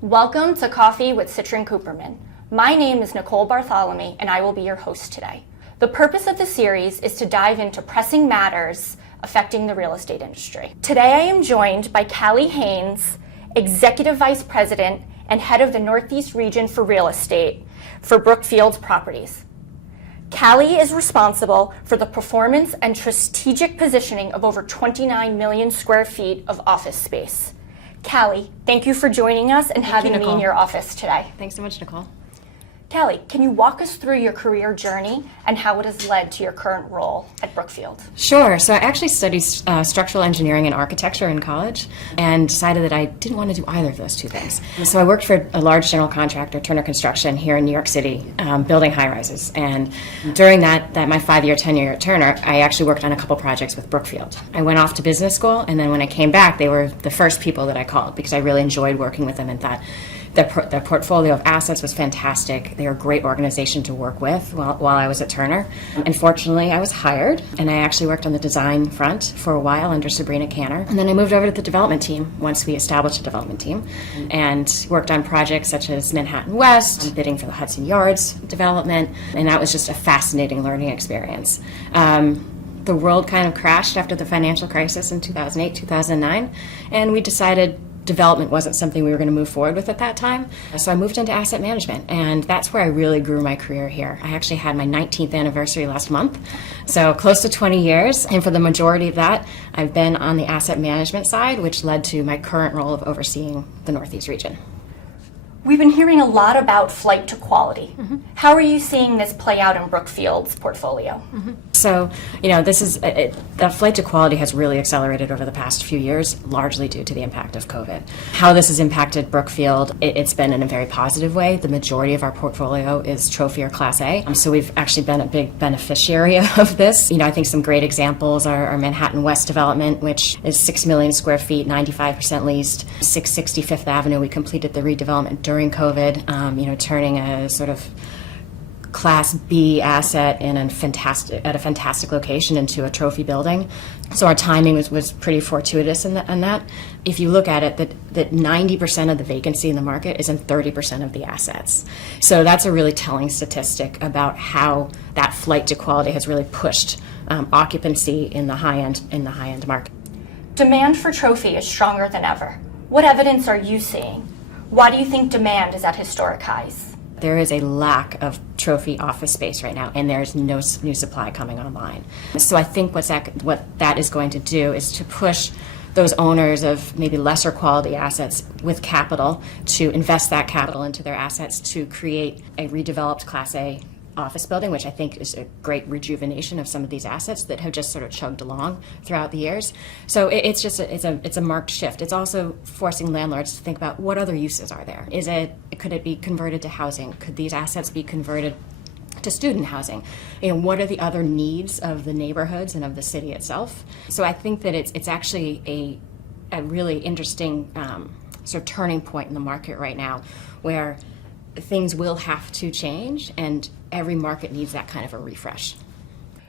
Welcome to Coffee with Citrin Cooperman. My name is Nicole Barthelemy, and I will be your host today. The purpose of the series is to dive into pressing matters affecting the real estate industry. Today I am joined by Callie Haines, Executive Vice President and Head of the Northeast Region for Real Estate for Brookfield Properties. Callie is responsible for the performance and strategic positioning of over 29 million square feet of office space. Callie, thank you for joining us and having me in your office today. Thanks so much, Nicole. Callie, can you walk us through your career journey and how it has led to your current role at Brookfield? Sure. So I actually studied structural engineering and architecture in college and decided that I didn't want to do either of those two things. So I worked for a large general contractor, Turner Construction, here in New York City, building high-rises. And during that my 5-year tenure at Turner, I actually worked on a couple projects with Brookfield. I went off to business school, and then when I came back, they were the first people that I called because I really enjoyed working with them and thought their portfolio of assets was fantastic. They were a great organization to work with while I was at Turner. Unfortunately, I was hired, and I actually worked on the design front for a while under Sabrina Canner. And then I moved over to the development team once we established a development team and worked on projects such as Manhattan West, bidding for the Hudson Yards development, and that was just a fascinating learning experience. The world kind of crashed after the financial crisis in 2008, 2009, and we decided development wasn't something we were going to move forward with at that time. So I moved into asset management, and that's where I really grew my career here. I actually had my 19th anniversary last month, so close to 20 years. And for the majority of that, I've been on the asset management side, which led to my current role of overseeing the Northeast region. We've been hearing a lot about flight to quality. How are you seeing this play out in Brookfield's portfolio? So, this is the flight to quality has really accelerated over the past few years, largely due to the impact of COVID. How this has impacted Brookfield, it's been in a very positive way. The majority of our portfolio is trophy or Class A, so we've actually been a big beneficiary of this. I think some great examples are our Manhattan West development, which is 6 million square feet, 95% leased. 660 Fifth Avenue, we completed the redevelopment during COVID, turning a sort of Class B asset at a fantastic location into a trophy building. So our timing was pretty fortuitous in that. If you look at it, that 90% of the vacancy in the market is in 30% of the assets. So that's a really telling statistic about how that flight to quality has really pushed occupancy in the high end market. Demand for trophy is stronger than ever. What evidence are you seeing? Why do you think demand is at historic highs? There is a lack of trophy office space right now, and there's no new supply coming online. So I think what that is going to do is to push those owners of maybe lesser quality assets with capital to invest that capital into their assets to create a redeveloped Class A office building, which I think is a great rejuvenation of some of these assets that have just sort of chugged along throughout the years. So it's a marked shift. It's also forcing landlords to think about what other uses are there. Could it be converted to housing? Could these assets be converted to student housing? What are the other needs of the neighborhoods and of the city itself? So I think that it's actually a really interesting sort of turning point in the market right now, where things will have to change, and every market needs that kind of a refresh.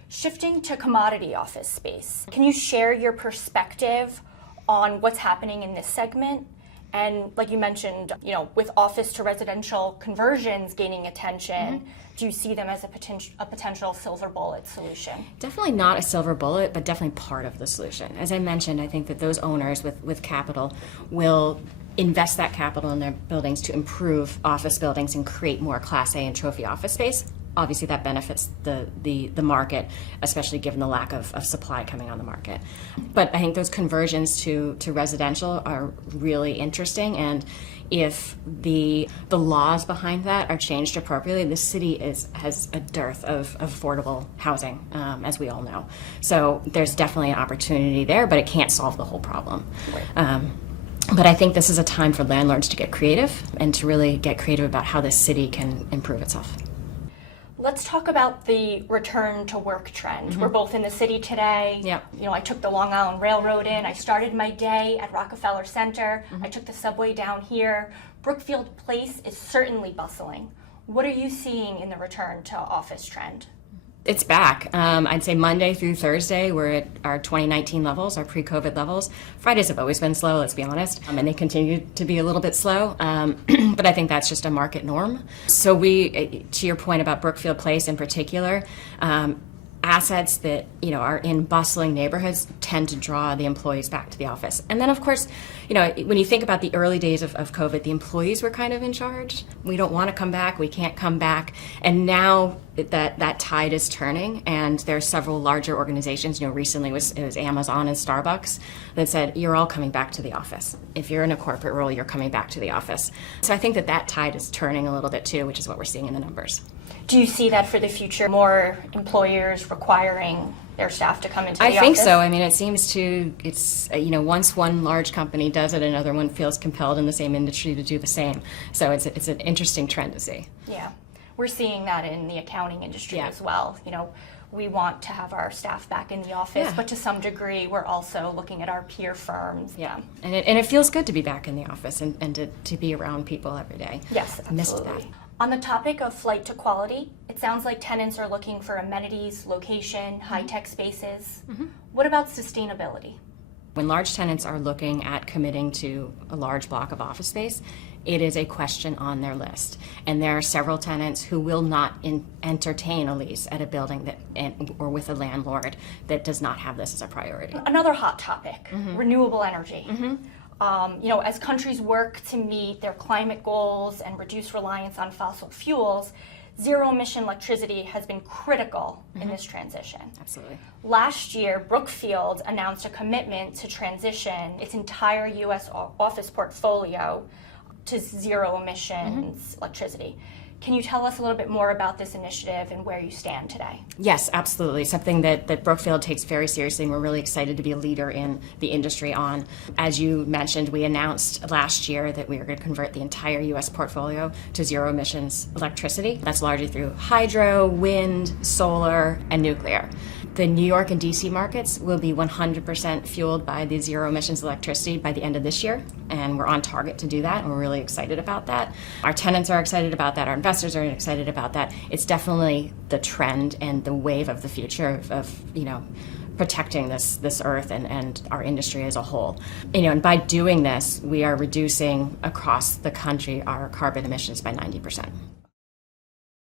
Shifting to commodity office space, can you share your perspective on what's happening in this segment? And like you mentioned, with office to residential conversions gaining attention, do you see them as a potential silver bullet solution? Definitely not a silver bullet, but definitely part of the solution. As I mentioned, I think that those owners with capital will invest that capital in their buildings to improve office buildings and create more Class A and trophy office space. Obviously, that benefits the market, especially given the lack of supply coming on the market. But I think those conversions to residential are really interesting, and if the laws behind that are changed appropriately, the city has a dearth of affordable housing, as we all know. So there's definitely an opportunity there, but it can't solve the whole problem. Right. But I think this is a time for landlords to get creative and to really get creative about how this city can improve itself. Let's talk about the return to work trend. We're both in the city today. Yep. I took the Long Island Railroad in. I started my day at Rockefeller Center. I took the subway down here. Brookfield Place is certainly bustling. What are you seeing in the return to office trend? It's back. I'd say Monday through Thursday, we're at our 2019 levels, our pre-COVID levels. Fridays have always been slow, let's be honest, and they continue to be a little bit slow, but I think that's just a market norm. So we, to your point about Brookfield Place in particular, assets that are in bustling neighborhoods tend to draw the employees back to the office. And then, of course, when you think about the early days of COVID, the employees were kind of in charge. We don't want to come back. We can't come back. And now that tide is turning, and there are several larger organizations. Recently it was Amazon and Starbucks that said, you're all coming back to the office. If you're in a corporate role, you're coming back to the office. So I think that tide is turning a little bit too, which is what we're seeing in the numbers. Do you see that for the future, more employers requiring their staff to come into the office? I think so. I mean, it seems it's once one large company does it, another one feels compelled in the same industry to do the same. So it's an interesting trend to see. Yeah. We're seeing that in the accounting industry as well. We want to have our staff back in the office, but to some degree, we're also looking at our peer firms. Yeah, and it feels good to be back in the office and to be around people every day. Yes, absolutely. Missed that. On the topic of flight to quality, it sounds like tenants are looking for amenities, location, high-tech spaces. What about sustainability? When large tenants are looking at committing to a large block of office space, it is a question on their list. And there are several tenants who will not entertain a lease at a building or with a landlord that does not have this as a priority. Another hot topic, renewable energy. As countries work to meet their climate goals and reduce reliance on fossil fuels, zero-emission electricity has been critical in this transition. Absolutely. Last year, Brookfield announced a commitment to transition its entire U.S. office portfolio to zero emissions electricity. Can you tell us a little bit more about this initiative and where you stand today? Yes, absolutely. Something that Brookfield takes very seriously, and we're really excited to be a leader in the industry on. As you mentioned, we announced last year that we were going to convert the entire U.S. portfolio to zero emissions electricity. That's largely through hydro, wind, solar, and nuclear. The New York and DC markets will be 100% fueled by the zero emissions electricity by the end of this year, and we're on target to do that, and we're really excited about that. Our tenants are excited about that. Our investors are excited about that. It's definitely the trend and the wave of the future of protecting this earth and our industry as a whole. And by doing this, we are reducing across the country our carbon emissions by 90%.